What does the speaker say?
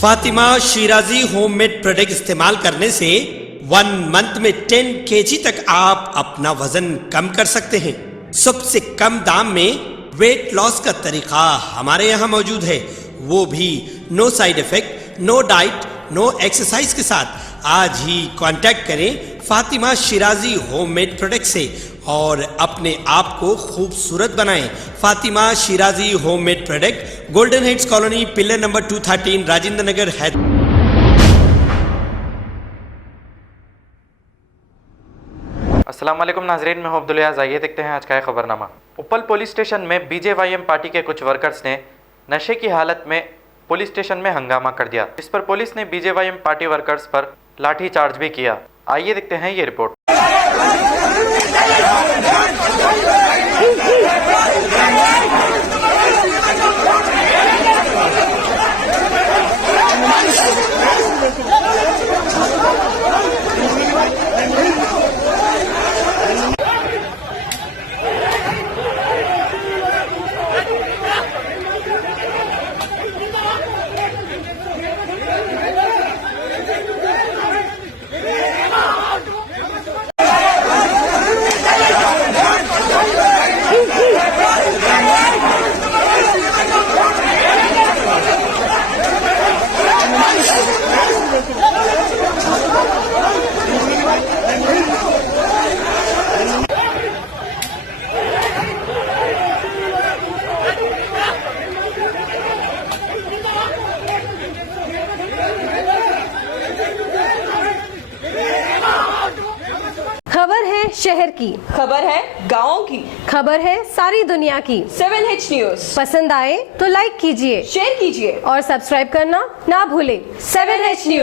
Fatima Shirazi homemade product इस्तेमाल करने से 1 मंथ में 10 kg तक आप अपना वजन कम कर सकते हैं। सबसे कम दाम में वेट लॉस का तरीका हमारे यहाँ मौजूद है, वो भी no side effect, no diet, no exercise के साथ। आज ही कांटेक्ट करें फातिमा शिराजी होममेड प्रोडक्ट से और अपने आप को खूबसूरत बनाएं। Fatima Shirazi homemade product, golden heads colony, pillar number 213, Rajendra Nagar, Hyderabad. अस्सलाम वालेकुम नाजरीन, मैं हूं अब्दुल याज़। आइए देखते हैं आज का खबरनामा। उप्पल पुलिस स्टेशन में बीजेवाईएम पार्टी के कुछ वर्कर्स ने नशे की हालत में पुलिस स्टेशन में हंगामा कर दिया, इस पर पुलिस ने बीजेवाईएम पार्टी वर्कर्स पर लाठी चार्ज भी किया। आइए देखते हैं ये रिपोर्ट। खबर है शहर की, खबर है गाँव की, खबर है सारी दुनिया की। 7H न्यूज पसंद आए तो लाइक कीजिए, शेयर कीजिए और सब्सक्राइब करना ना भूलें। 7H news.